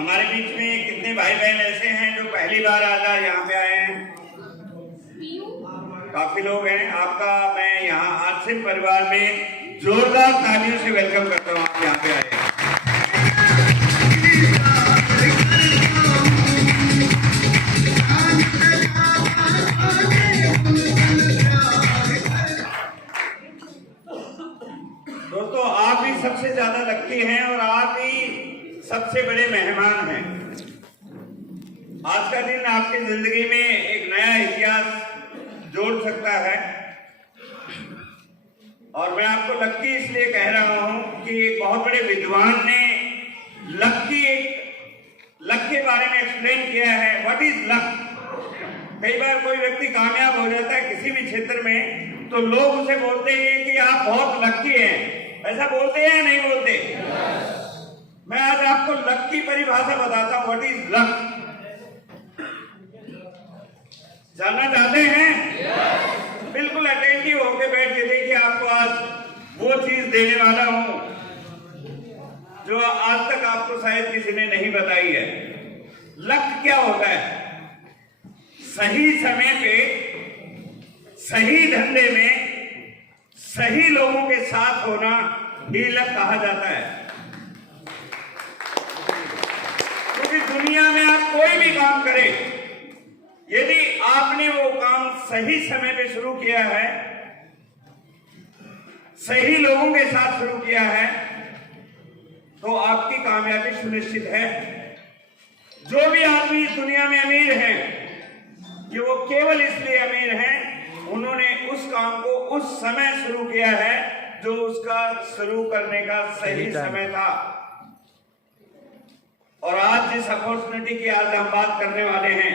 हमारे बीच में कितने भाई बहन ऐसे हैं जो पहली बार आज यहाँ पे आए हैं? काफी लोग हैं। आपका मैं यहाँ आसिफ परिवार में जोरदार तालियों से वेलकम करता हूँ। आप यहाँ पे आए हैं। दोस्तों, आप ही सबसे ज्यादा लकी हैं और आप ही सबसे बड़े मेहमान हैं। आज का दिन आपकी जिंदगी में एक नया इतिहास जोड़ सकता है और मैं आपको लक्की इसलिए कह रहा हूं कि एक बहुत बड़े विद्वान ने लक के बारे में एक्सप्लेन किया है। What is luck? कई बार कोई व्यक्ति कामयाब हो जाता है किसी भी क्षेत्र में तो लोग उसे बोलते हैं कि आप बहुत लक्की हैं। ऐसा बोलते हैं या नहीं बोलते? मैं आज आपको लक की परिभाषा बताता हूं। What is luck? जानना चाहते हैं? बिल्कुल अटेंटिव होके बैठ के देखिए। आपको आज वो चीज देने वाला हूं जो आज तक आपको शायद किसी ने नहीं बताई है। लक क्या होता है? सही समय पे सही धंधे में सही लोगों के साथ होना ही लक कहा जाता है। क्योंकि दुनिया में आप कोई भी काम करें, यदि आपने वो काम सही समय पे शुरू किया है, सही लोगों के साथ शुरू किया है, तो आपकी कामयाबी सुनिश्चित है। जो भी आदमी इस दुनिया में अमीर हैं, कि वो केवल इसलिए अमीर हैं उन्होंने उस काम को उस समय शुरू किया है जो उसका शुरू करने का सही समय था। और आज जिस अपॉर्चुनिटी की आज हम बात करने वाले हैं,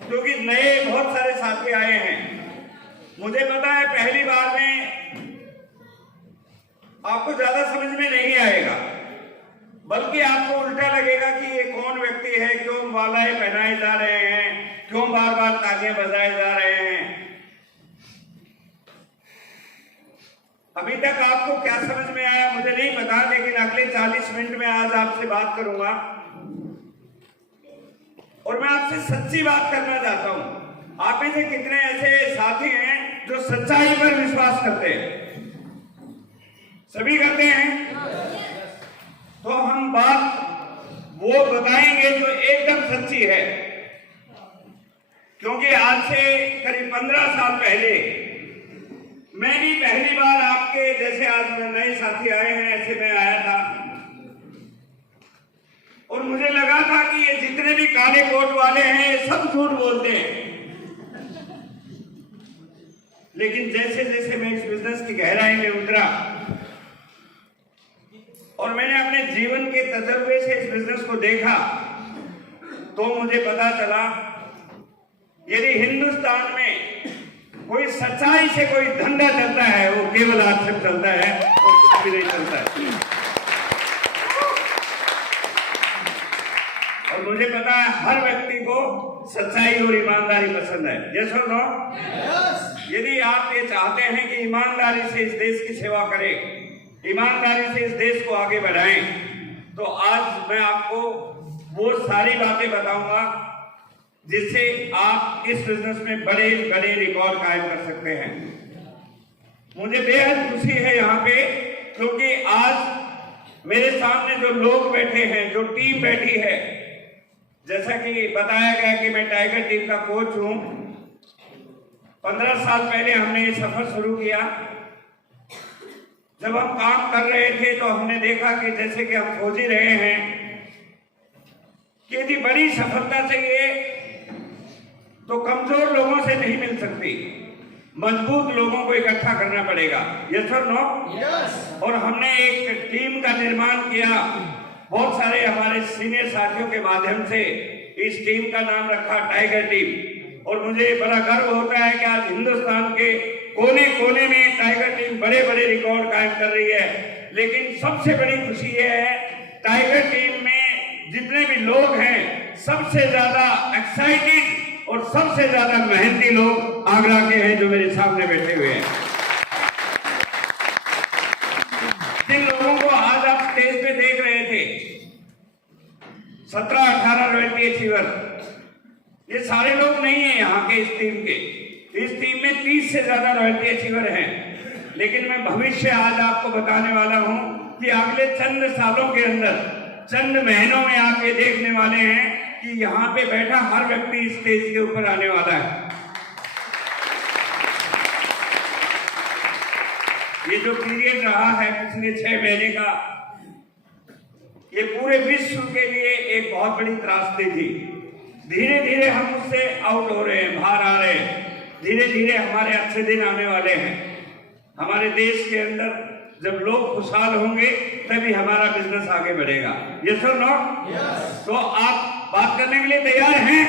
क्योंकि नए बहुत सारे साथी आए हैं, मुझे पता है पहली बार में आपको ज्यादा समझ में नहीं आएगा, बल्कि आपको उल्टा लगेगा कि ये कौन व्यक्ति है, क्यों मालाएं पहनाए जा रहे हैं, क्यों बार बार तालियां बजाए जा रहे हैं। अभी तक आपको क्या समझ में आया मुझे नहीं पता, लेकिन अगले 40 मिनट में आज आपसे बात करूंगा और मैं आपसे सच्ची बात करना चाहता हूं। आप में से कितने ऐसे साथी हैं जो सच्चाई पर विश्वास करते हैं? सभी करते हैं। तो हम बात वो बताएंगे जो एकदम सच्ची है, क्योंकि आज से करीब 15 साल पहले मैं भी पहली बार आपके जैसे आज नए साथी आए हैं ऐसे मैं आया था और मुझे लगा था कि ये जितने भी काले कोट वाले हैं ये सब झूठ बोलते हैं। लेकिन जैसे जैसे मैं इस बिजनेस की गहराई में उतरा और मैंने अपने जीवन के तजुर्बे से इस बिजनेस को देखा, तो मुझे पता चला यदि हिंदुस्तान में कोई सच्चाई से कोई धंधा चलता है वो केवल आज से चलता है और कुछ भी नहीं चलता है। और मुझे पता है हर व्यक्ति को सच्चाई और ईमानदारी पसंद है। यस और नो? यदि आप ये चाहते हैं कि ईमानदारी से इस देश की सेवा करें, ईमानदारी से इस देश को आगे बढ़ाएं, तो आज मैं आपको वो सारी बातें बताऊंगा जिससे आप इस बिजनेस में बड़े बड़े रिकॉर्ड कायम कर सकते हैं। मुझे बेहद खुशी है यहाँ पे, क्योंकि आज मेरे सामने जो लोग बैठे हैं, जो टीम बैठी है, जैसा कि बताया गया कि मैं टाइगर टीम का कोच हूं। 15 साल पहले हमने ये सफर शुरू किया। जब हम काम कर रहे थे तो हमने देखा कि जैसे कि हम खोज ही रहे हैं कि यदि बड़ी सफलता चाहिए तो कमजोर लोगों से नहीं मिल सकती, मजबूत लोगों को इकट्ठा करना पड़ेगा। यस और नो? यस। और हमने एक टीम का निर्माण किया बहुत सारे हमारे सीनियर साथियों के माध्यम से। इस टीम का नाम रखा टाइगर टीम। और मुझे बड़ा गर्व होता है कि आज हिंदुस्तान के कोने कोने में टाइगर टीम बड़े बड़े रिकॉर्ड कायम कर रही है। लेकिन सबसे बड़ी खुशी यह है टाइगर टीम में जितने भी लोग हैं, सबसे ज्यादा एक्साइटेड और सबसे ज्यादा मेहनती लोग आगरा के हैं जो मेरे सामने बैठे हुए हैं। जिन लोगों को आज आप स्टेज पे देख रहे थे 17-18 रॉयल्टी अचीवर, ये सारे लोग नहीं है यहाँ के इस टीम के। इस टीम में 30 से ज्यादा रॉयल्टी अचीवर हैं। लेकिन मैं भविष्य आज आपको बताने वाला हूं कि अगले चंद सालों के अंदर, चंद महीनों में आप ये देखने वाले हैं कि यहाँ पे बैठा हर व्यक्ति स्टेज के ऊपर आने वाला है। ये जो पीरियड रहा है पिछले 6 महीने का, ये पूरे विश्व के लिए एक बहुत बड़ी त्रासदी थी। धीरे धीरे हम उससे आउट हो रहे हैं, बाहर आ रहे हैं। धीरे धीरे हमारे अच्छे दिन आने वाले हैं। हमारे देश के अंदर जब लोग खुशहाल होंगे तभी हमारा बिजनेस आगे बढ़ेगा। यस और नो? तो आप बात करने के लिए तैयार हैं?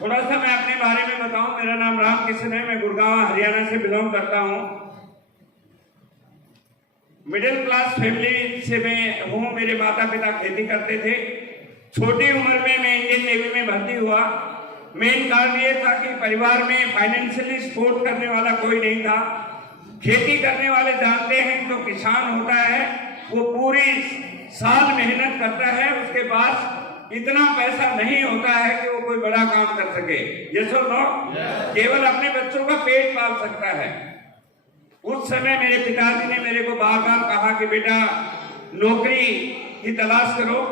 थोड़ा सा मैं अपने बारे में बताऊं। मेरा नाम राम किशन है, मैं गुड़गांव हरियाणा से बिलोंग करता हूं। मिडिल क्लास फैमिली से मैं हूँ। मेरे माता पिता खेती करते थे। छोटी उम्र में मैं इंडियन नेवी में भर्ती हुआ। मेन कारण ये था कि परिवार में फाइनेंशियली सपोर्ट करने वाला कोई नहीं था। खेती करने वाले जानते हैं तो किसान होता है वो पूरी साल मेहनत करता है, उसके पास इतना पैसा नहीं होता है कि वो कोई बड़ा काम कर सके। यस और नो? केवल अपने बच्चों का पेट पाल सकता है। उस समय मेरे पिताजी ने मेरे को बार बार कहा कि बेटा नौकरी की तलाश करो,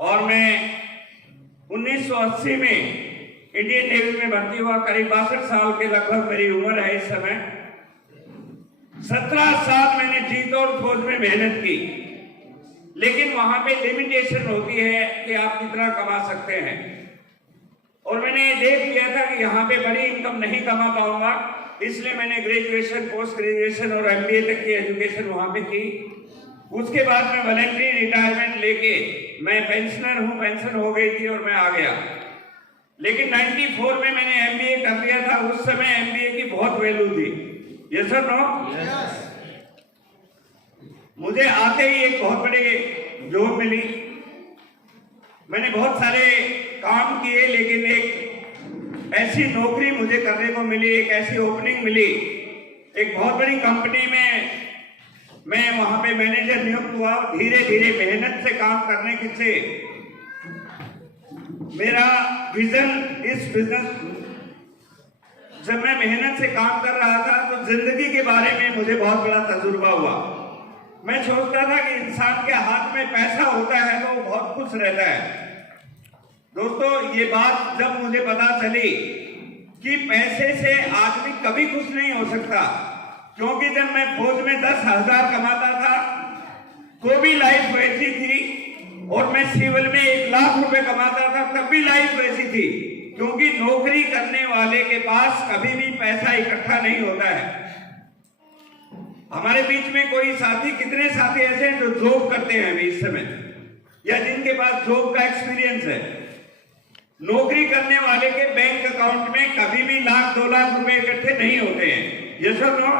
और मैं 1980 में इंडियन नेवी में भर्ती हुआ। करीब 62 साल के लगभग मेरी उम्र है इस समय। 17 साल मैंने जी तोड़ फौज में मेहनत की, लेकिन वहां पे लिमिटेशन होती है कि आप कितना कमा सकते हैं। और मैंने देख लिया था कि यहाँ पे बड़ी इनकम नहीं कमा पाऊंगा, इसलिए मैंने ग्रेजुएशन, पोस्ट ग्रेजुएशन और MBA तक की एजुकेशन वहां पे की। उसके बाद मैं वॉलंटरी रिटायरमेंट लेके, मैं पेंशनर हूँ, पेंशन हो गई थी और मैं आ गया। लेकिन 94 में मैंने MBA कर लिया था। उस समय MBA की बहुत वैल्यू थी। यस और नो? मुझे आते ही एक बहुत बड़ी जॉब मिली। मैंने बहुत सारे काम किए, लेकिन एक ऐसी नौकरी मुझे करने को मिली, एक ऐसी ओपनिंग मिली एक बहुत बड़ी कंपनी में। मैं वहां पे मैनेजर नियुक्त हुआ। धीरे धीरे मेहनत से काम करने से मेरा विजन इस बिजनेस, जब मैं मेहनत से काम कर रहा था तो जिंदगी के बारे में मुझे बहुत बड़ा तजुर्बा हुआ। मैं सोचता था कि इंसान के हाथ में पैसा होता है तो वो बहुत खुश रहता है। दोस्तों, ये बात जब मुझे पता चली कि पैसे से आदमी कभी खुश नहीं हो सकता, क्योंकि जब मैं फौज में 10,000 कमाता था तो भी लाइफ वैसी थी, और मैं सिविल में 1 लाख रुपए कमाता था तब भी लाइफ वैसी थी, क्योंकि नौकरी करने वाले के पास कभी भी पैसा इकट्ठा नहीं होता है। हमारे बीच में कोई साथी, कितने साथी ऐसे हैं जो जॉब करते हैं अभी इस समय, या जिनके पास जॉब का एक्सपीरियंस है। नौकरी करने वाले के बैंक अकाउंट में कभी भी 1-2 लाख रुपए इकट्ठे नहीं होते हैं। ये सब नो?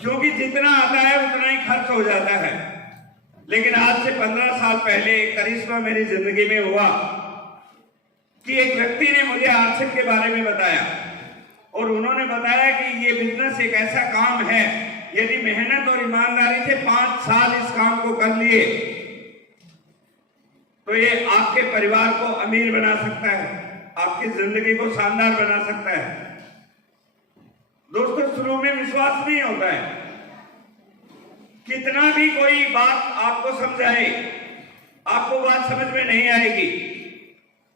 क्योंकि जितना आता है उतना ही खर्च हो जाता है। लेकिन आज से 15 साल पहले एक करिश्मा मेरी जिंदगी में हुआ कि एक व्यक्ति ने मुझे आरसीएम के बारे में बताया, और उन्होंने बताया कि ये बिजनेस एक ऐसा काम है, यदि मेहनत और ईमानदारी से 5 साल इस काम को कर लिए तो ये आपके परिवार को अमीर बना सकता है, आपकी जिंदगी को शानदार बना सकता है। दोस्तों, शुरू में विश्वास नहीं होता है। कितना भी कोई बात आपको समझाए, आपको बात समझ में नहीं आएगी।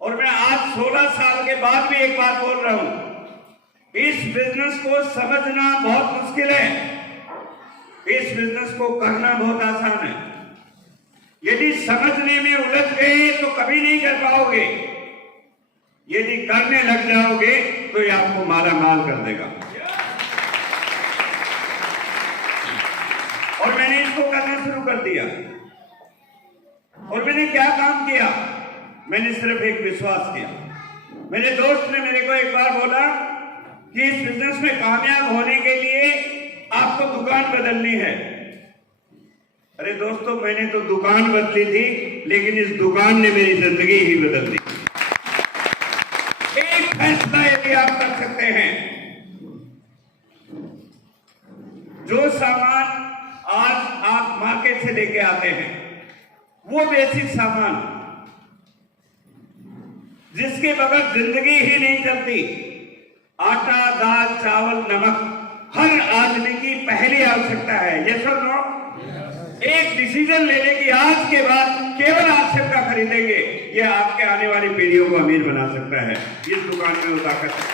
और मैं आज 16 साल के बाद भी एक बात बोल रहा हूं, इस बिजनेस को समझना बहुत मुश्किल है, इस बिजनेस को करना बहुत आसान है। यदि समझने में उलझ गए तो कभी नहीं कर पाओगे, यदि करने लग जाओगे तो ये आपको माला माल कर देगा। और मैंने इसको करना शुरू कर दिया। और मैंने क्या काम किया? मैंने सिर्फ एक विश्वास किया। मेरे दोस्त ने मेरे को एक बार बोला कि इस बिजनेस में कामयाब होने के लिए आपको दुकान बदलनी है। अरे दोस्तों, मैंने तो दुकान बदली थी, लेकिन इस दुकान ने मेरी जिंदगी ही बदल दी। एक फैसला यदि आप कर सकते हैं, जो सामान आज आप मार्केट से लेके आते हैं, वो बेसिक सामान जिसके बगैर जिंदगी ही नहीं चलती। आटा, दाल, चावल, नमक हर आदमी की पहली आवश्यकता है। यस और नो? एक डिसीजन लेने की आज के बाद केवल आप सिक्का खरीदेंगे, यह आपके आने वाली पीढ़ियों को अमीर बना सकता है। इस दुकान में वो ताकत है।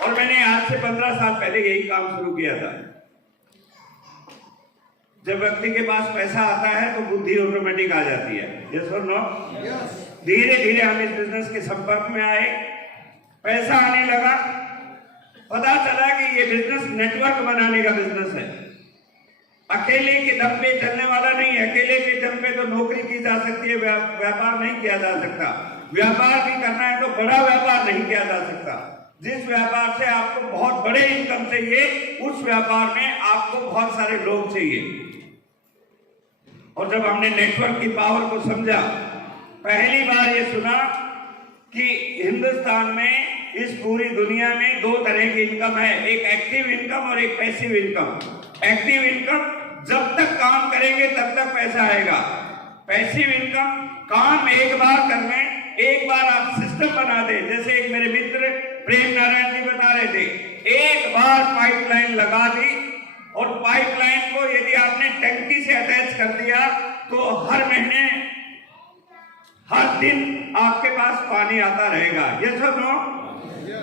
और मैंने आज से 15 साल पहले यही काम शुरू किया था। जब व्यक्ति के पास पैसा आता है तो बुद्धि ऑटोमेटिक आ जाती है। यस और नो? धीरे धीरे हम इस बिजनेस के संपर्क में आए, पैसा आने लगा, पता चला कि ये बिजनेस नेटवर्क बनाने का बिजनेस है। अकेले के दम पे चलने वाला नहीं है। अकेले के दम पे तो नौकरी की जा सकती है, व्यापार नहीं किया जा सकता। व्यापार भी करना है तो बड़ा व्यापार नहीं किया जा सकता। जिस व्यापार से आपको बहुत बड़े इनकम चाहिए, उस व्यापार में आपको बहुत सारे लोग चाहिए। और जब हमने नेटवर्क की पावर को समझा, पहली बार ये सुना कि हिंदुस्तान में, इस पूरी दुनिया में 2 तरह की इनकम है, एक एक्टिव इनकम और एक पैसिव इनकम। एक्टिव इनकम, जब तक काम करेंगे तब तक पैसा आएगा। पैसिव इनकम, काम एक बार करने, एक बार आप सिस्टम बना दे। जैसे एक मेरे मित्र प्रेम नारायण जी बता रहे थे, एक बार पाइपलाइन लगा दी और पाइपलाइन को यदि आपने टंकी से अटैच कर दिया तो हर महीने, हर दिन आपके पास पानी आता रहेगा। ये सब नो?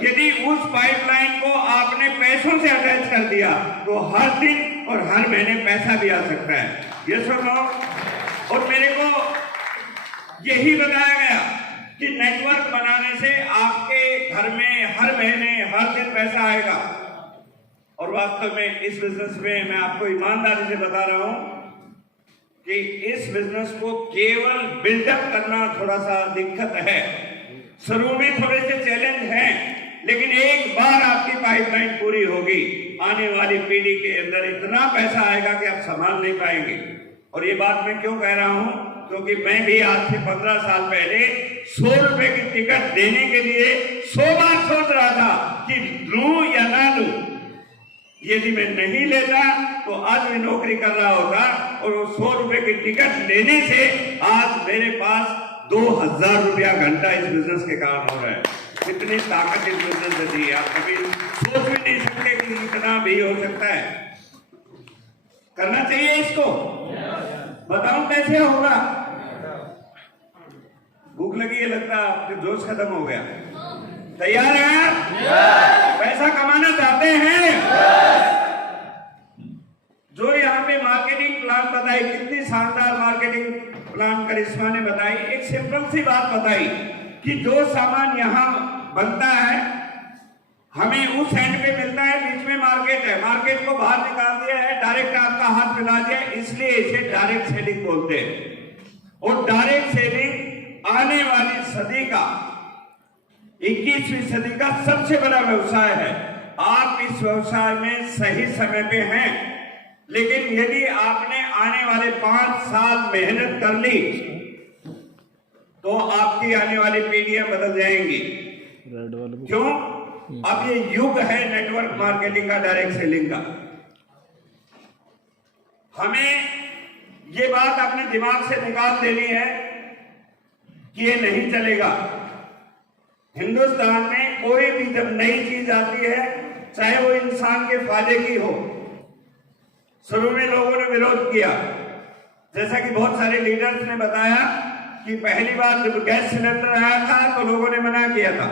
यदि उस पाइपलाइन को आपने पैसों से अटैच कर दिया तो हर दिन और हर महीने पैसा भी आ सकता है। ये सब नो? और मेरे को यही बताया गया कि नेटवर्क बनाने से आपके घर में हर महीने, हर दिन पैसा आएगा। और वास्तव में इस बिजनेस में मैं आपको ईमानदारी से बता रहा हूं कि इस बिजनेस को केवल बिल्डअप करना थोड़ा सा दिक्कत है। शुरू में थोड़े से चैलेंज हैं, लेकिन एक बार आपकी पाइपलाइन पूरी होगी, आने वाली पीढ़ी के अंदर इतना पैसा आएगा कि आप संभाल नहीं पाएंगे। और ये बात मैं क्यों कह रहा हूं? क्योंकि मैं भी आज से 15 साल पहले 100 रुपए की टिकट देने के लिए 100 बार सोच रहा था कि लूं या ना लूं। यदि मैं नहीं लेता तो आज मैं नौकरी कर रहा होता, और वो 100 रुपए की टिकट लेने से आज मेरे पास 2000 रुपया घंटा इस बिजनेस के कारण हो रहा है। कितनी ताकत इस बिजनेस में दी, आप कभी सोच भी नहीं सकते कि इतना भी हो सकता है। करना चाहिए इसको। बताऊं कैसे होगा? भूख लगी है, लगता है आपके जोश खत्म हो गया। तैयार हैं? पैसा कमाना चाहते हैं? जो यहाँ पे मार्केटिंग प्लान बताई, कितनी शानदार मार्केटिंग प्लान करिश्मा ने बताई। एक सिंपल सी बात बताई कि जो सामान यहाँ बनता है हमें उस एंड पे मिलता है, बीच में मार्केट है, मार्केट को बाहर निकाल दिया है, डायरेक्ट आपका हाथ मिला दिया, इसलिए इसे डायरेक्ट सेलिंग बोलते हैं। और डायरेक्ट सेलिंग आने वाली सदी का, 21वीं सदी का सबसे बड़ा व्यवसाय है। आप इस व्यवसाय में सही समय पे हैं, लेकिन यदि आपने आने वाले 5 साल मेहनत कर ली तो आपकी आने वाली पीढ़ियां बदल जाएंगी। क्यों? अब ये युग है नेटवर्क मार्केटिंग का, डायरेक्ट सेलिंग का। हमें ये बात अपने दिमाग से निकाल देनी है कि ये नहीं चलेगा। हिंदुस्तान में कोई भी जब नई चीज आती है, चाहे वो इंसान के फायदे की हो, शुरू में लोगों ने विरोध किया। जैसा कि बहुत सारे लीडर्स ने बताया कि पहली बार जब गैस सिलेंडर आया था तो लोगों ने मना किया था,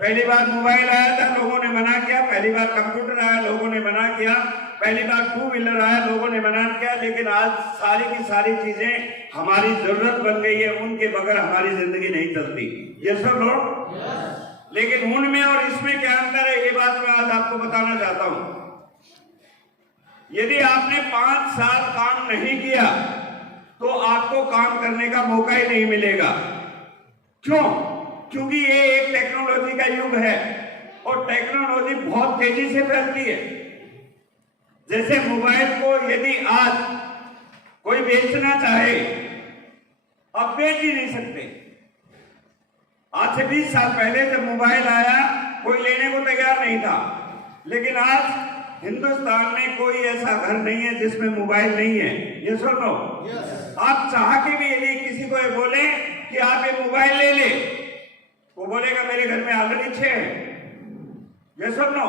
पहली बार मोबाइल आया था लोगों ने मना किया, पहली बार कंप्यूटर आया लोगों ने मना किया, पहली बार 2 व्हीलर आया लोगों ने मना किया। लेकिन आज सारी की सारी चीजें हमारी जरूरत बन गई है, उनके बगैर हमारी जिंदगी नहीं चलती। ये सब लोग, लेकिन उनमें और इसमें क्या अंतर है, ये बात मैं आज आपको बताना चाहता हूं। यदि आपने 5 साल काम नहीं किया तो आपको काम करने का मौका ही नहीं मिलेगा। क्यों? क्योंकि ये एक टेक्नोलॉजी का युग है और टेक्नोलॉजी बहुत तेजी से फैलती है। जैसे मोबाइल को यदि आज कोई बेचना चाहे, अब बेच ही नहीं सकते। आज से 20 साल पहले जब मोबाइल आया कोई लेने को तैयार नहीं था, लेकिन आज हिंदुस्तान में कोई ऐसा घर नहीं है जिसमें मोबाइल नहीं है। ये सुनो, आप चाह के भी यदि किसी को ये बोले कि आप ये मोबाइल ले ले, वो बोलेगा मेरे घर में ऑलरेडी 6 है। यस और नो?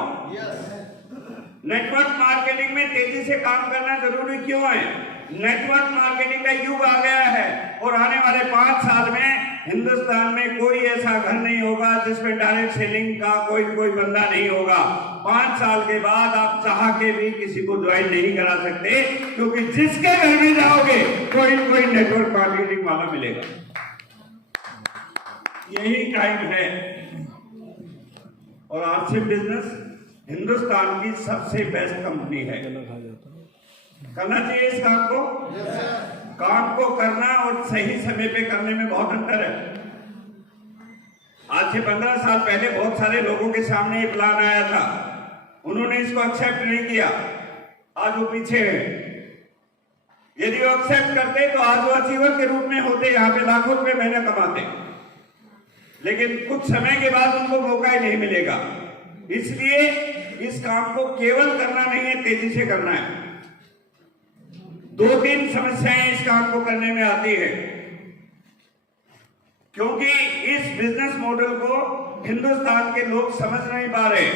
नेटवर्क मार्केटिंग में तेजी से काम करना जरूरी क्यों है? नेटवर्क मार्केटिंग का युग आ गया है और आने वाले 5 साल में हिंदुस्तान में कोई ऐसा घर नहीं होगा जिसमें डायरेक्ट सेलिंग का कोई बंदा नहीं होगा। 5 साल के बाद आप चाह के भी किसी को ज्वाइन नहीं करा सकते, क्योंकि जिसके घर में जाओगे कोई नेटवर्क मार्केटिंग वाला मिलेगा। यही टाइम है। और आरसीएम बिजनेस हिंदुस्तान की सबसे बेस्ट कंपनी है। करना चाहिए इस काम को। काम को करना और सही समय पे करने में बहुत अंतर है। आज से 15 साल पहले बहुत सारे लोगों के सामने ये प्लान आया था, उन्होंने इसको एक्सेप्ट नहीं किया, आज वो पीछे है। यदि वो एक्सेप्ट करते तो आज वो अचीवर के रूप में होते, यहाँ पे लाखों रुपए महीने कमाते, लेकिन कुछ समय के बाद उनको मौका ही नहीं मिलेगा। इसलिए इस काम को केवल करना नहीं है, तेजी से करना है। 2-3 समस्याएं इस काम को करने में आती है, क्योंकि इस बिजनेस मॉडल को हिंदुस्तान के लोग समझ नहीं पा रहे,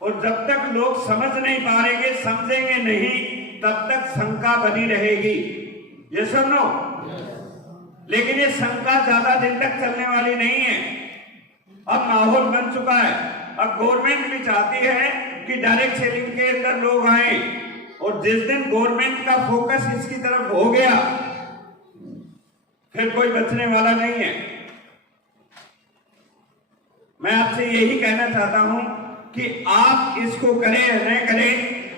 और जब तक लोग समझ नहीं पाएंगे, समझेंगे नहीं, तब तक शंका बनी रहेगी। ये सब नो। लेकिन ये शंका ज्यादा दिन तक चलने वाली नहीं है। अब माहौल बन चुका है। अब गवर्नमेंट भी चाहती है कि डायरेक्ट सेलिंग के अंदर लोग आए, और जिस दिन गवर्नमेंट का फोकस इसकी तरफ हो गया, फिर कोई बचने वाला नहीं है। मैं आपसे यही कहना चाहता हूं कि आप इसको करें या न करें,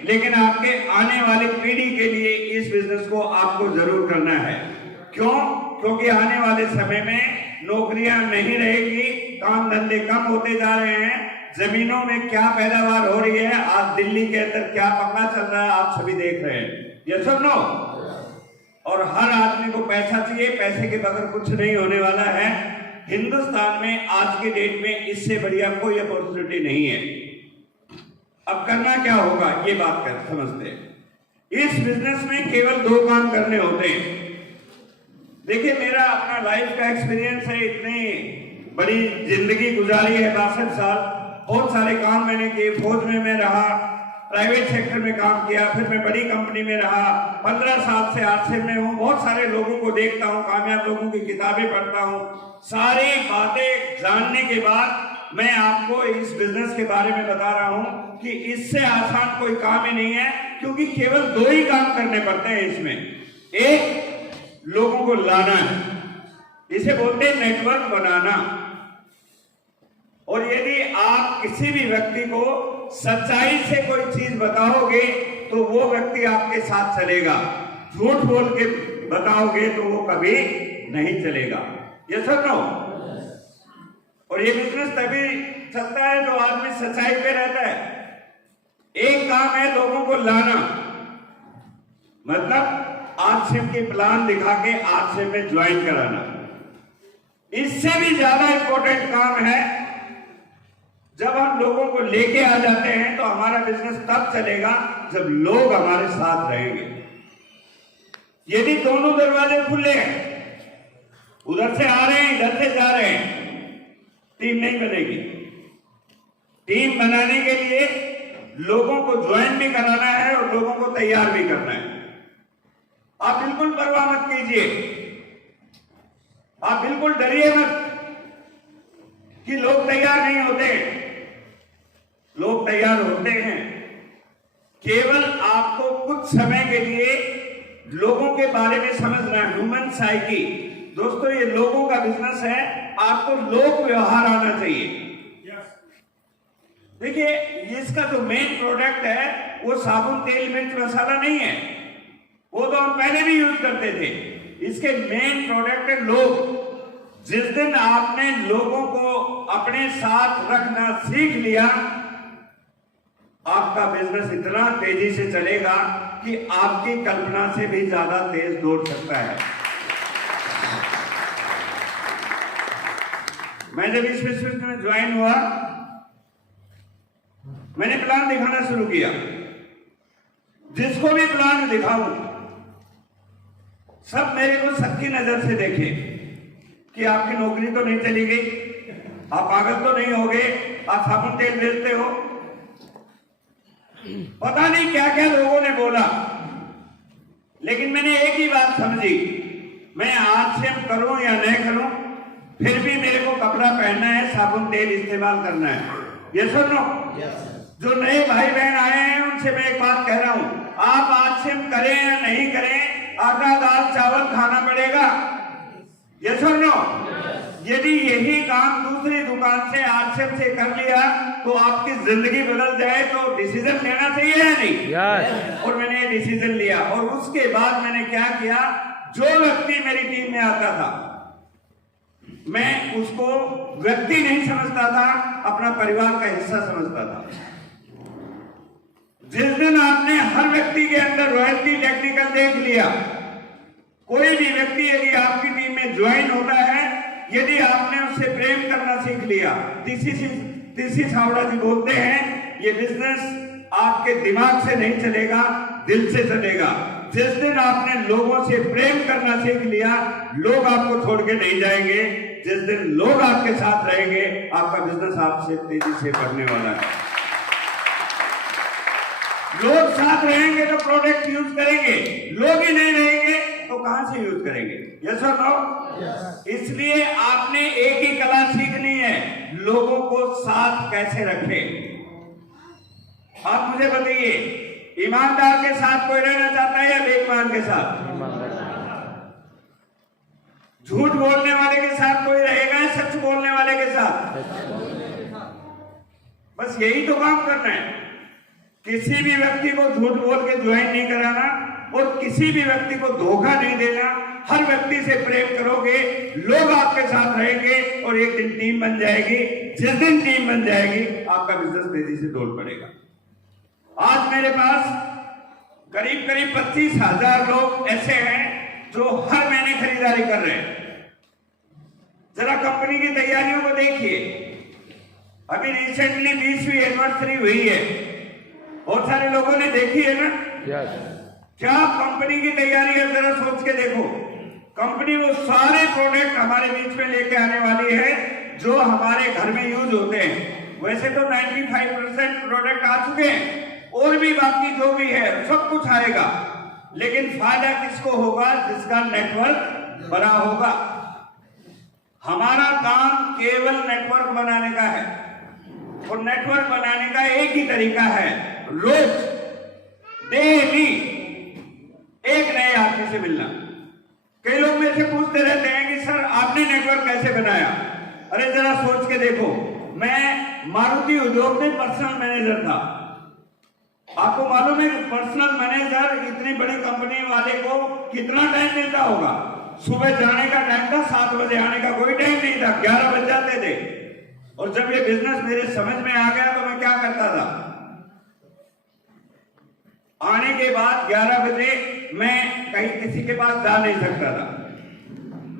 लेकिन आपके आने वाली पीढ़ी के लिए इस बिजनेस को आपको जरूर करना है। क्यों? क्योंकि आने वाले समय में नौकरियां नहीं रहेगी, काम धंधे कम होते जा रहे हैं, जमीनों में क्या पैदावार हो रही है, आज दिल्ली के अंदर क्या पंगा चल रहा है, आप सभी देख रहे हैं। ये सब नो। और हर आदमी को पैसा चाहिए, पैसे के बगैर कुछ नहीं होने वाला है। हिंदुस्तान में आज के डेट में इससे बढ़िया कोई अपॉर्चुनिटी नहीं है। अब करना क्या होगा, ये बात कर समझते हैं। इस बिजनेस में केवल 2 काम करने होते हैं। देखिए, मेरा अपना लाइफ का एक्सपीरियंस है, इतनी बड़ी जिंदगी गुजारी है, 62 साल, बहुत सारे काम मैंने किए। फौज में मैं रहा, प्राइवेट सेक्टर में काम किया, फिर मैं बड़ी कंपनी में रहा, 15 साल से आरसीएम में हूँ। बहुत सारे लोगों को देखता हूँ, कामयाब लोगों की किताबें पढ़ता हूँ। सारी बातें जानने के बाद मैं आपको इस बिजनेस के बारे में बता रहा हूँ कि इससे आसान कोई काम ही नहीं है, क्योंकि केवल 2 ही काम करने पड़ते हैं इसमें। एक, लोगों को लाना है, इसे बोलते हैं नेटवर्क बनाना। और यदि आप किसी भी व्यक्ति को सच्चाई से कोई चीज बताओगे तो वो व्यक्ति आपके साथ चलेगा, झूठ बोल के बताओगे तो वो कभी नहीं चलेगा। ये सब नो। और ये बिजनेस तभी चलता है जो आदमी सच्चाई पे रहता है। एक काम है लोगों को लाना, मतलब आरसीएम के प्लान दिखा के आरसीएम में ज्वाइन कराना। इससे भी ज्यादा इंपॉर्टेंट काम है, जब हम लोगों को लेके आ जाते हैं तो हमारा बिजनेस तब चलेगा जब लोग हमारे साथ रहेंगे। यदि दोनों दरवाजे खुले हैं, उधर से आ रहे हैं, इधर से जा रहे हैं, टीम नहीं बनेगी। टीम बनाने के लिए लोगों को ज्वाइन भी कराना है और लोगों को तैयार भी करना है। आप बिल्कुल परवाह मत कीजिए, आप बिल्कुल डरिए मत कि लोग तैयार नहीं होते। लोग तैयार होते हैं, केवल आपको कुछ समय के लिए लोगों के बारे में समझना है। ह्यूमन साइकी, दोस्तों ये लोगों का बिजनेस है, आपको लोक व्यवहार आना चाहिए। देखिए, इसका जो मेन प्रोडक्ट है वो साबुन, तेल, मिर्च, मसाला नहीं है, वो तो हम पहले भी यूज करते थे। इसके मेन प्रोडक्ट है लोग। जिस दिन आपने लोगों को अपने साथ रखना सीख लिया, आपका बिजनेस इतना तेजी से चलेगा कि आपकी कल्पना से भी ज्यादा तेज दौड़ सकता है। मैं जब इस बिजनेस में ज्वाइन हुआ, मैंने प्लान दिखाना शुरू किया। जिसको भी प्लान दिखाऊं, सब मेरे को सबकी नजर से देखे कि आपकी नौकरी तो नहीं चली गई, आप पागल तो नहीं हो गए, आप साबुन तेल बेचते हो। पता नहीं क्या क्या लोगों ने बोला, लेकिन मैंने एक ही बात समझी, मैं आक्षेप करूं या नहीं करूं, फिर भी मेरे को कपड़ा पहनना है, साबुन तेल इस्तेमाल करना है। ये सुन लो, जो नए भाई बहन आए हैं उनसे मैं एक बात कह रहा हूं, आप आक्षेप करें या नहीं करें, आटा दाल चावल खाना पड़ेगा। ये सुन लो, यदि यही काम दूसरी दुकान से आक्षेप से कर लिया तो आपकी जिंदगी बदल जाए, तो डिसीजन लेना चाहिए या नहीं? और मैंने ये डिसीजन लिया, और उसके बाद मैंने क्या किया, जो व्यक्ति मेरी टीम में आता था मैं उसको व्यक्ति नहीं समझता था, अपना परिवार का हिस्सा समझता था। जिस दिन आपने हर व्यक्ति के अंदर रॉयल्टी टेक्निकल देख लिया, कोई भी व्यक्ति यदि आपकी टीम में ज्वाइन होता है, यदि आपने उससे प्रेम करना सीख लिया, तीसी सावड़ा जी बोलते हैं, ये बिजनेस आपके दिमाग से नहीं चलेगा, दिल से चलेगा। जिस दिन आपने लोगों से प्रेम करना सीख लिया, लोग आपको छोड़ के नहीं जाएंगे। जिस दिन लोग आपके साथ रहेंगे, आपका बिजनेस आपसे तेजी से बढ़ने वाला है। लोग साथ रहेंगे तो प्रोडक्ट यूज करेंगे, लोग ही नहीं रहेंगे तो कहां से यूज करेंगे? यस और नो? इसलिए आपने एक ही कला सीखनी है, लोगों को साथ कैसे रखें। आप मुझे बताइए, ईमानदार के साथ कोई रहना चाहता है या बेईमान के साथ? झूठ बोलने वाले के साथ कोई रहेगा या सच बोलने वाले के साथ? बस यही तो काम करना है, किसी भी व्यक्ति को झूठ बोल के ज्वाइन नहीं कराना और किसी भी व्यक्ति को धोखा नहीं देना। हर व्यक्ति से प्रेम करोगे, लोग आपके साथ रहेंगे और एक दिन टीम बन जाएगी। जिस दिन टीम बन जाएगी, आपका बिजनेस तेजी से दौड़ पड़ेगा। आज मेरे पास करीब 25,000 लोग ऐसे हैं जो हर महीने खरीदारी कर रहे हैं। जरा कंपनी की तैयारियों को देखिए, अभी रिसेंटली 20वीं एनिवर्सरी हुई है, बहुत सारे लोगों ने देखी है ना? क्या कंपनी की तैयारी है, जरा सोच के देखो। कंपनी वो सारे प्रोडक्ट हमारे बीच में लेके आने वाली है जो हमारे घर में यूज होते हैं। वैसे तो 95% प्रोडक्ट आ चुके हैं, और भी बाकी जो भी है सब कुछ आएगा, लेकिन फायदा किसको होगा? जिसका नेटवर्क बड़ा होगा। हमारा काम केवल नेटवर्क बनाने का है, और नेटवर्क बनाने का एक ही तरीका है, रोज डेली एक नए आदमी से मिलना। कई लोग मेरे से पूछते रहते हैं कि सर आपने नेटवर्क कैसे बनाया? अरे जरा सोच के देखो, मैं मारुति उद्योग में पर्सनल मैनेजर था। आपको मालूम है कि पर्सनल मैनेजर इतनी बड़ी कंपनी वाले को कितना टाइम मिलता होगा? सुबह जाने का टाइम था, 7 बजे आने का कोई टाइम नहीं था, 11 बज जाते थे। और जब ये बिजनेस मेरे समझ में आ गया तो मैं क्या करता था, आने के बाद 11 बजे मैं कहीं किसी के पास जा नहीं सकता था।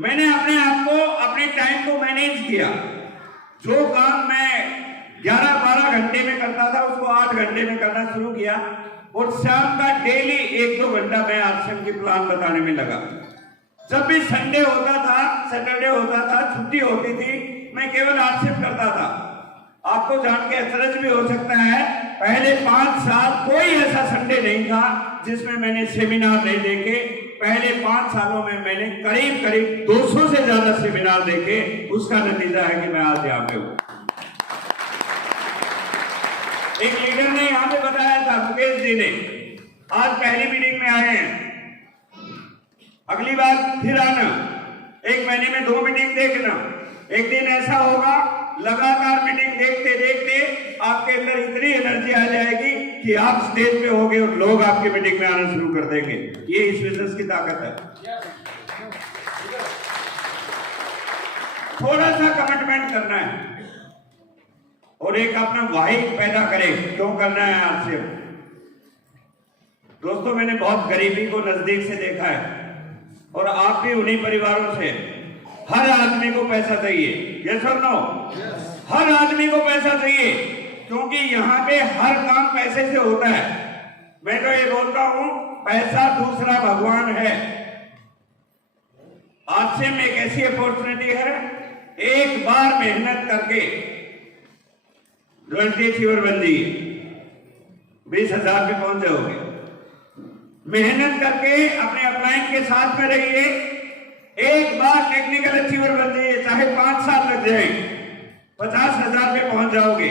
मैंने अपने आप को, अपने टाइम को मैनेज किया। जो काम मैं 11-12 घंटे में करता था उसको 8 घंटे में करना शुरू किया, और शाम का डेली 1-2 घंटा मैं आश्रम की प्लान बताने में लगा। जब भी संडे होता था, सैटरडे होता था, छुट्टी होती थी, मैं केवल आश्रम करता था। आपको जान के अचरज भी हो सकता है, पहले 5 साल कोई ऐसा संडे नहीं था जिसमें मैंने सेमिनार नहीं देखे। पहले 5 सालों में मैंने करीब 200 से ज्यादा सेमिनार देखे। उसका नतीजा है कि मैं आज यहाँ पे हूँ। एक लीडर ने यहाँ पे बताया था, मुकेश जी ने, आज पहली मीटिंग में आए हैं, अगली बार फिर आना, 1 महीने में 2 मीटिंग देखना। एक दिन ऐसा होगा, लगातार मीटिंग देखते देखते आपके अंदर इतनी एनर्जी आ जाएगी कि आप स्टेज पे होगे और लोग आपके मीटिंग में आना शुरू कर देंगे। ये इस बिजनेस की ताकत है। थोड़ा सा कमिटमेंट करना है और एक अपना वाही पैदा करें। क्यों करना है आपसे? दोस्तों, मैंने बहुत गरीबी को नजदीक से देखा है, और आप भी उन्हीं परिवारों से। हर आदमी को पैसा चाहिए, यस और नो? हर आदमी को पैसा चाहिए, क्योंकि यहाँ पे हर काम पैसे से होता है। मैं तो ये बोलता हूं, पैसा दूसरा भगवान है। आरसीएम एक ऐसी अपॉर्चुनिटी है, एक बार मेहनत करके ज्वाइंट अचीवर बन जाइए, 20,000 पे पहुंच जाओगे। मेहनत करके अपने अपलाइन के साथ में रहिए, एक बार टेक्निकल अचीवर बन जाइए, चाहे 5 साल लग जाए, 50,000 पे पहुंच जाओगे।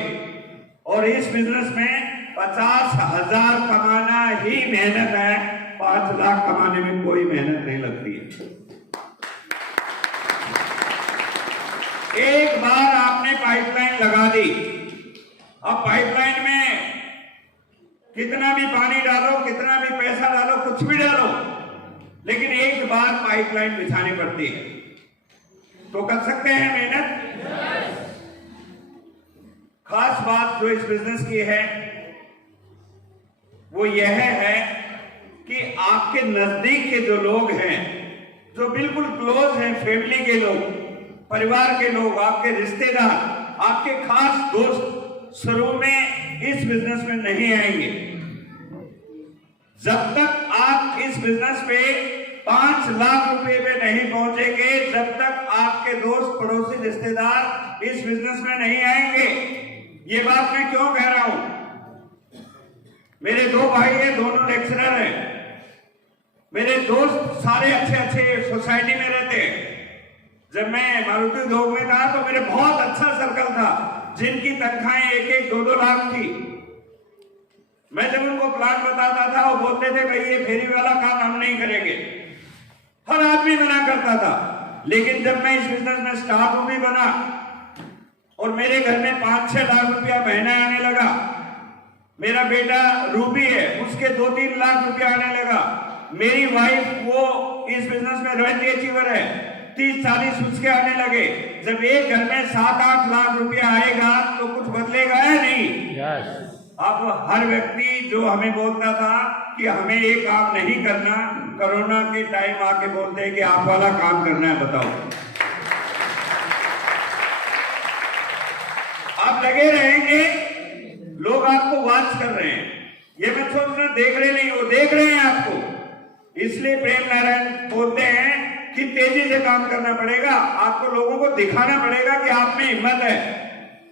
और इस बिजनेस में 50,000 कमाना ही मेहनत है, 5 लाख कमाने में कोई मेहनत नहीं लगती है। एक बार आपने पाइपलाइन लगा दी, अब पाइपलाइन में कितना भी पानी डालो, कितना भी पैसा डालो, कुछ भी डालो, लेकिन एक बार पाइपलाइन बिछानी पड़ती है। तो कर सकते हैं मेहनत। खास बात जो इस बिजनेस की है वो यह है कि आपके नजदीक के जो लोग हैं, जो बिल्कुल क्लोज हैं, फैमिली के लोग, परिवार के लोग, आपके रिश्तेदार, आपके खास दोस्त शुरू में इस बिजनेस में नहीं आएंगे। जब तक आप इस बिजनेस पे 5 लाख रुपए पे नहीं पहुंचेंगे, जब तक आपके दोस्त, पड़ोसी, रिश्तेदार इस बिजनेस में नहीं आएंगे। ये बात मैं क्यों कह रहा हूं? मेरे 2 भाई हैं, दोनों लेक्चरर हैं। मेरे दोस्त सारे अच्छे सोसाइटी में रहते हैं। जब मैं मारुति उद्योग में था तो मेरे बहुत अच्छा सर्कल था, जिनकी तनख्वाहें 1-1, 2-2 लाख थी। मैं जब उनको प्लान बताता था, वो बोलते थे भाई ये फेरी वाला काम हम नहीं करेंगे। हर आदमी मना करता था। लेकिन जब मैं इस बिजनेस में स्टाफ भी बना और मेरे घर में 5-6 लाख रुपया महीना आने लगा, मेरा बेटा रूबी है, उसके 2-3 लाख रुपया आने लगा, मेरी वाइफ वो इस बिजनेस में ज्वाइंट अचीवर है, 30-40 उसके आने लगे। जब एक घर में 7-8 लाख रुपया आएगा तो कुछ बदलेगा या नहीं? yes. अब हर व्यक्ति जो हमें बोलता था कि हमें ये काम नहीं करना, कोरोना के टाइम आके बोलते हैं कि आप वाला काम करना है, बताओ। आप लगे रहेंगे, लोग आपको वॉच कर रहे हैं, ये मत सोचना देख रहे नहीं, वो देख रहे हैं आपको। इसलिए प्रेम नारायण बोलते हैं कि तेजी से काम करना पड़ेगा, आपको लोगों को दिखाना पड़ेगा कि आप में हिम्मत है।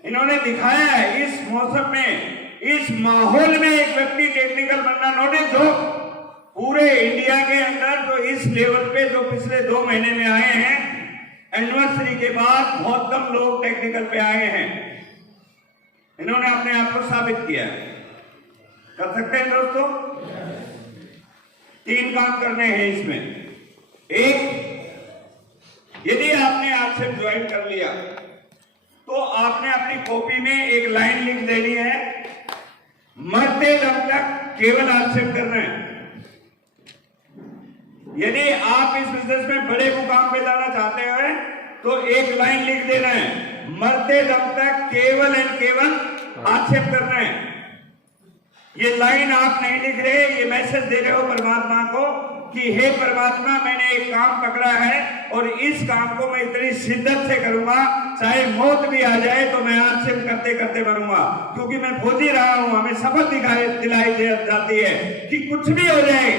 इन्होंने दिखाया है इस मौसम में, इस माहौल में एक व्यक्ति टेक्निकल बनना। नोटिस हो, पूरे इंडिया के अंदर जो इस लेवल पे जो पिछले 2 महीने में आए हैं, एनिवर्सरी के बाद बहुत कम लोग टेक्निकल पे आए हैं। इन्होंने अपने आप को साबित किया है। कर सकते हैं दोस्तों। 3 काम करने हैं इसमें। एक, यदि आपने आपसे ज्वाइन कर लिया तो आपने अपनी कॉपी में एक लाइन लिख देनी है, मरते दम तक केवल एक्सेप्ट करना है। यदि आप इस बिजनेस में बड़े मुकाम पे जाना चाहते हैं तो एक लाइन लिख देना है, मरते दम तक केवल एंड केवल एक्सेप्ट करना है। ये लाइन आप नहीं लिख रहे, ये मैसेज दे रहे हो परमात्मा को कि हे परमात्मा, मैंने एक काम पकड़ा है और इस काम को मैं इतनी शिद्दत से करूंगा, चाहे मौत भी आ जाए तो मैं आपसे करते करते मरूंगा, क्योंकि मैं फौजी रहा हूं। हमें शपथ दिलाई जाती है कि कुछ भी हो जाए,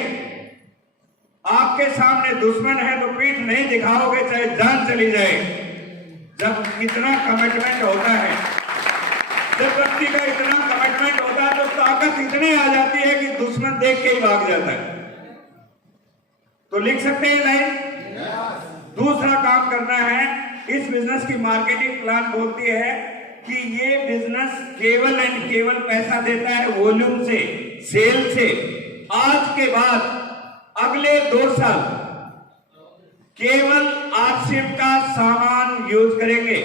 आपके सामने दुश्मन है तो पीठ नहीं दिखाओगे, चाहे जान चली जाए। जब इतना कमिटमेंट होता है, जब व्यक्ति का इतना कमिटमेंट होता है तो ताकत इतनी आ जाती है कि दुश्मन देख के ही भाग जाता है। तो लिख सकते हैं लाइन। दूसरा काम करना है, इस बिजनेस की मार्केटिंग प्लान बोलती है कि ये बिजनेस केवल एंड केवल पैसा देता है वॉल्यूम से, सेल से। आज के बाद अगले 2 साल केवल आरसीएम का सामान यूज करेंगे।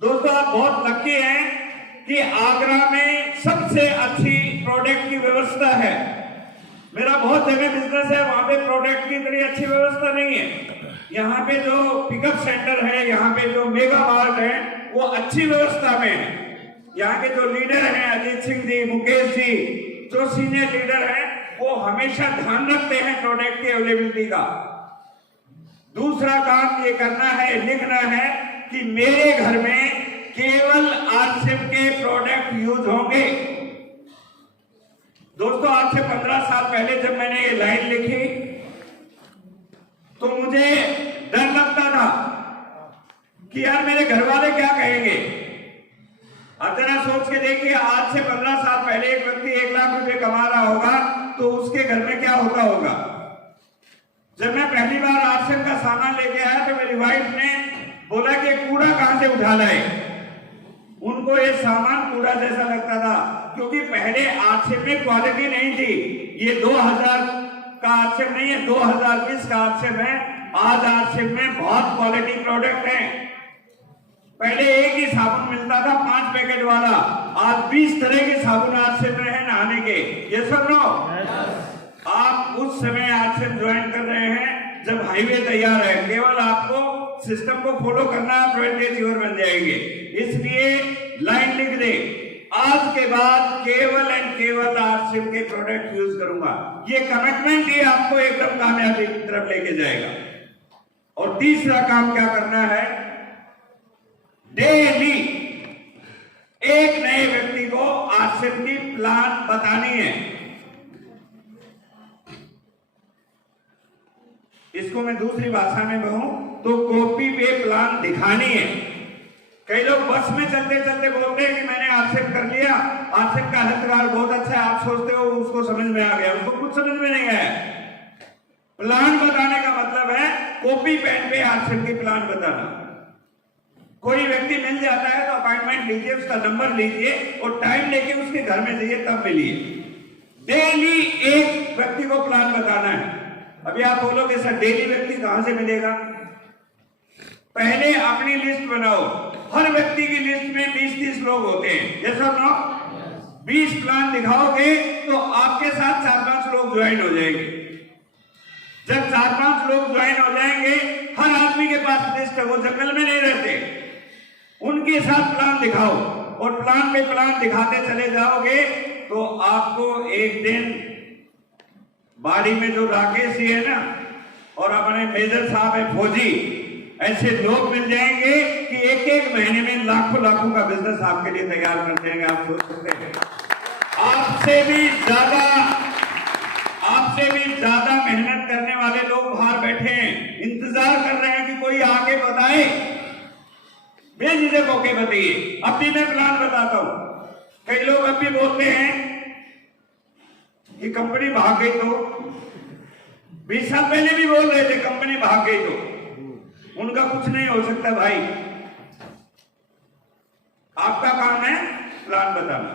दोस्तों, आप बहुत लकी हैं कि आगरा में सबसे अच्छी प्रोडक्ट की व्यवस्था है। मेरा बहुत जगह बिजनेस है, वहां पे प्रोडक्ट की इतनी अच्छी व्यवस्था नहीं है। यहाँ पे जो पिकअप सेंटर है, यहाँ पे जो मेगा मार्ट है, वो अच्छी व्यवस्था में है। यहाँ के जो लीडर हैं, अजीत सिंह जी, मुकेश जी, जो सीनियर लीडर हैं, वो हमेशा ध्यान रखते हैं प्रोडक्ट की अवेलेबिलिटी का। दूसरा काम ये करना है, लिखना है कि मेरे घर में केवल आरसीएम के प्रोडक्ट यूज होंगे। दोस्तों, आज से 15 साल पहले जब मैंने ये लाइन लिखी तो मुझे डर लगता था कि यार मेरे घर वाले क्या कहेंगे। अब जरा सोच के देखिए, आज से 15 साल पहले एक व्यक्ति 1 लाख रुपए कमा रहा होगा तो उसके घर में क्या होता होगा। जब मैं पहली बार आरसीएम का सामान लेके आया तो मेरी वाइफ ने बोला कि कूड़ा कहां से उठा लाए। उनको ये सामान कूड़ा जैसा लगता था, क्योंकि पहले आरसीएम में क्वालिटी नहीं थी। ये 2000 का आरसीएम नहीं है, 2020 का आरसीएम है। आज आरसीएम में बहुत क्वालिटी प्रोडक्ट है। पहले एक ही साबुन मिलता था 5 पैकेट वाला, आज 20 तरह के साबुन आरसीएम में है नहाने के। ये सब नो, आप उस समय आरसीएम ज्वाइन कर रहे हैं जब हाईवे तैयार है। केवल आपको सिस्टम को फॉलो करना, आप एडवेंचर बन जाएंगे। इसलिए लाइन लिख दे, आज के बाद केवल एंड केवल आरसीएम के प्रोडक्ट यूज करूंगा। ये कमिटमेंट ही आपको एकदम कामयाबी की तरफ लेके जाएगा। और तीसरा काम क्या करना है, डेली एक नए व्यक्ति को आरसीएम की प्लान बतानी है। इसको मैं दूसरी भाषा में कहूं तो कॉपी पे प्लान दिखानी है। कई लोग बस में चलते चलते बोलते हैं कि मैंने आरसीएम कर लिया, आरसीएम का हस्तकार बहुत अच्छा है, आप सोचते हो उसको समझ में आ गया, उसको कुछ समझ में नहीं आया। प्लान बताने का मतलब है कॉपी पेन पे आरसीएम की प्लान बताना। कोई व्यक्ति मिल जाता है तो अपॉइंटमेंट लीजिए, उसका नंबर लीजिए और टाइम लेके उसके घर में जाइए, तब मिलिए। डेली एक व्यक्ति को प्लान बताना है। अभी आप बोलोगे सर डेली व्यक्ति कहां से मिलेगा। पहले अपनी लिस्ट बनाओ। हर व्यक्ति की लिस्ट में 20-30 लोग होते हैं, ये सब नो। 20 प्लान दिखाओगे तो आपके साथ 4-5 लोग ज्वाइन हो जाएंगे। जब 4-5 लोग ज्वाइन हो जाएंगे, हर आदमी के पास लिस्ट है, वो जंगल में नहीं रहते। उनके साथ प्लान दिखाओ और प्लान पे प्लान दिखाते चले जाओगे तो आपको एक दिन बाड़ी में जो राकेश जी है ना, और अपने मेजर साहब है फौजी, ऐसे लोग मिल जाएंगे कि एक महीने में लाखों का बिजनेस आपके लिए तैयार कर देंगे। आप सोच सकते हैं, आपसे भी ज्यादा मेहनत करने वाले लोग बाहर बैठे हैं, इंतजार कर रहे हैं कि कोई आके बताए। बेझिझक होके बताइए। अब भी मैं प्लान बताता हूं। कई लोग अब भी बोलते हैं कि कंपनी भाग गई तो 20 साल पहले भी बोल रहे थे कंपनी भाग गई तो। उनका कुछ नहीं हो सकता भाई। आपका काम है प्लान बताना।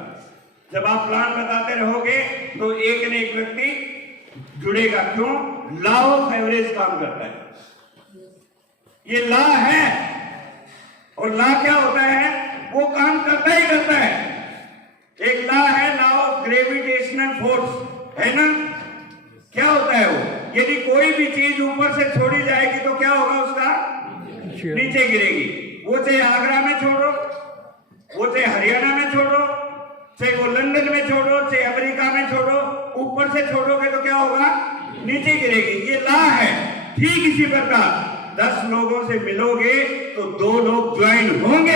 जब आप प्लान बताते रहोगे तो एक न एक व्यक्ति जुड़ेगा। क्यों? लॉ ऑफ एवरेज काम करता है। ये लॉ है, और लॉ क्या होता है, वो काम करता ही करता है। एक लॉ है लॉ ऑफ ग्रेविटेशनल फोर्स, है ना। क्या होता है वो, यदि कोई भी चीज ऊपर से छोड़ी जाएगी तो क्या होगा, उसका नीचे गिरेगी। वो चाहे आगरा में छोड़ो, वो चाहे हरियाणा में छोड़ो, चाहे वो लंदन में छोड़ो, चाहे अमेरिका में छोड़ो, ऊपर से छोड़ोगे तो क्या होगा, नीचे गिरेगी। ये लॉ है। ठीक इसी प्रकार 10 लोगों से मिलोगे तो 2 लोग ज्वाइन होंगे।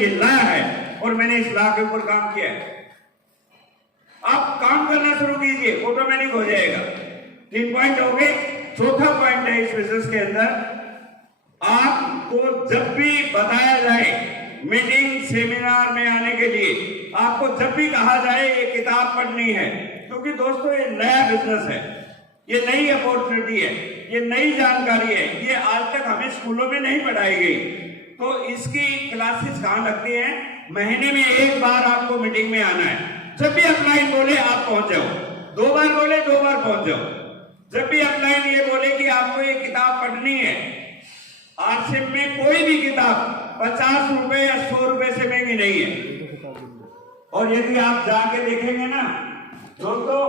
ये लॉ है, और मैंने इस लॉ के ऊपर काम किया है। आप काम करना शुरू कीजिए, ऑटोमेटिक हो जाएगा। 3 पॉइंट हो गए। चौथा पॉइंट है इस बिजनेस के अंदर, आपको जब भी बताया जाए मीटिंग सेमिनार में आने के लिए, आपको जब भी कहा जाए ये किताब पढ़नी है, क्योंकि दोस्तों ये नया बिजनेस है, ये नई अपॉर्चुनिटी है, ये नई जानकारी है, ये आज तक हमें स्कूलों में नहीं पढ़ाई गई। तो इसकी क्लासेस कहां लगती हैं? महीने में 1 बार आपको मीटिंग में आना है। जब भी अपलाइन बोले आप पहुंच जाओ, 2 बार बोले 2 बार पहुंच जाओ। जब भी अपलाइन ये बोले कि आपको ये किताब पढ़नी है, आरसीएम में कोई भी किताब 50 रुपए या 100 रुपए से महंगी नहीं है। और यदि आप जाके देखेंगे ना दोस्तों,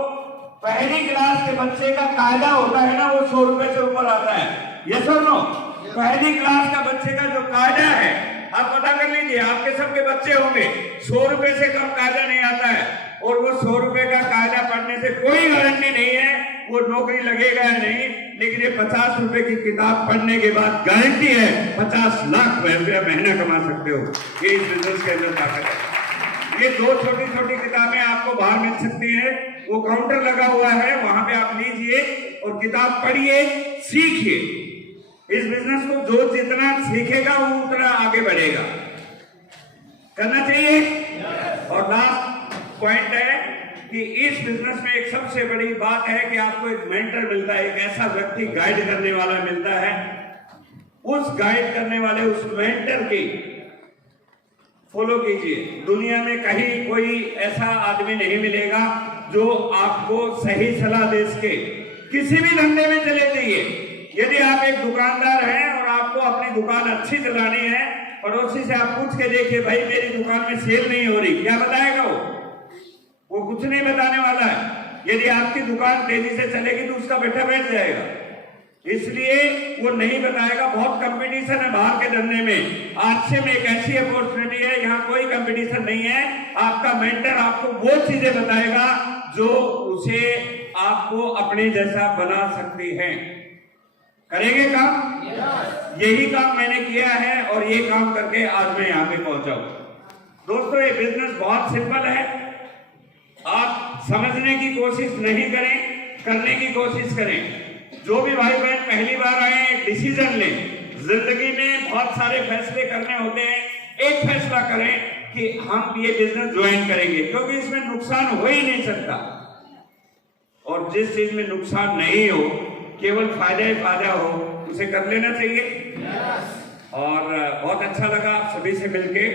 पहली क्लास के बच्चे का कायदा होता है ना, वो 100 रुपए से ऊपर आता है। ये सुनो, पहली क्लास का बच्चे का जो कायदा है, आप पता कर लीजिए, आपके सबके बच्चे होंगे, 100 रुपए से कम कायदा नहीं आता है। और वो 100 रुपए का कायदा पढ़ने से कोई गारंटी नहीं है वो नौकरी लगेगा या नहीं, लेकिन ये 50 रुपए की किताब पढ़ने के बाद गारंटी है 50 लाख रुपया महीना कमा सकते हो। ये इस बिजनेस के अंदर ताकत है। ये 2 छोटी किताबें आपको बाहर मिल सकती है, वो काउंटर लगा हुआ है, वहां पे आप लीजिए और किताब पढ़िए, सीखिए। इस बिजनेस को जो जितना सीखेगा वो उतना आगे बढ़ेगा। करना चाहिए। और लास्ट पॉइंट है कि इस बिजनेस में एक सबसे बड़ी बात है कि आपको एक मेंटर मिलता है, एक ऐसा व्यक्ति गाइड करने वाला मिलता है। उस गाइड करने वाले उस मेंटर की फॉलो कीजिए। दुनिया में कहीं कोई ऐसा आदमी नहीं मिलेगा जो आपको सही सलाह दे सके। किसी भी धंधे में चले जाइए, यदि आप एक दुकानदार हैं और आपको अपनी दुकान अच्छी चलानी है, पड़ोसी से आप पूछ के देखिए, भाई मेरी दुकान में सेल नहीं हो रही, क्या बताएगा वो कुछ नहीं बताने वाला है। यदि आपकी दुकान तेजी से चलेगी तो उसका बेटा बैठ जाएगा, इसलिए वो नहीं बताएगा। बहुत कंपटीशन है बाहर के धंधे में। आज से में एक ऐसी अपॉर्चुनिटी है, यहाँ कोई कंपटीशन नहीं है। आपका मेंटर आपको वो चीजें बताएगा जो उसे आपको अपने जैसा बना सकती है। करेंगे काम? यही काम मैंने किया है और ये काम करके आज मैं यहाँ पे पहुंचा हूं। दोस्तों, ये बिजनेस बहुत सिंपल है। आप समझने की कोशिश नहीं करें, करने की कोशिश करें। जो भी भाई बहन पहली बार आए, एक डिसीजन लें। जिंदगी में बहुत सारे फैसले करने होते हैं, एक फैसला करें कि हम ये बिजनेस ज्वाइन करेंगे, क्योंकि इसमें नुकसान हो ही नहीं सकता। और जिस चीज में नुकसान नहीं हो, केवल फायदा ही फायदा हो, उसे कर लेना चाहिए। और बहुत अच्छा लगा आप सभी से मिलके।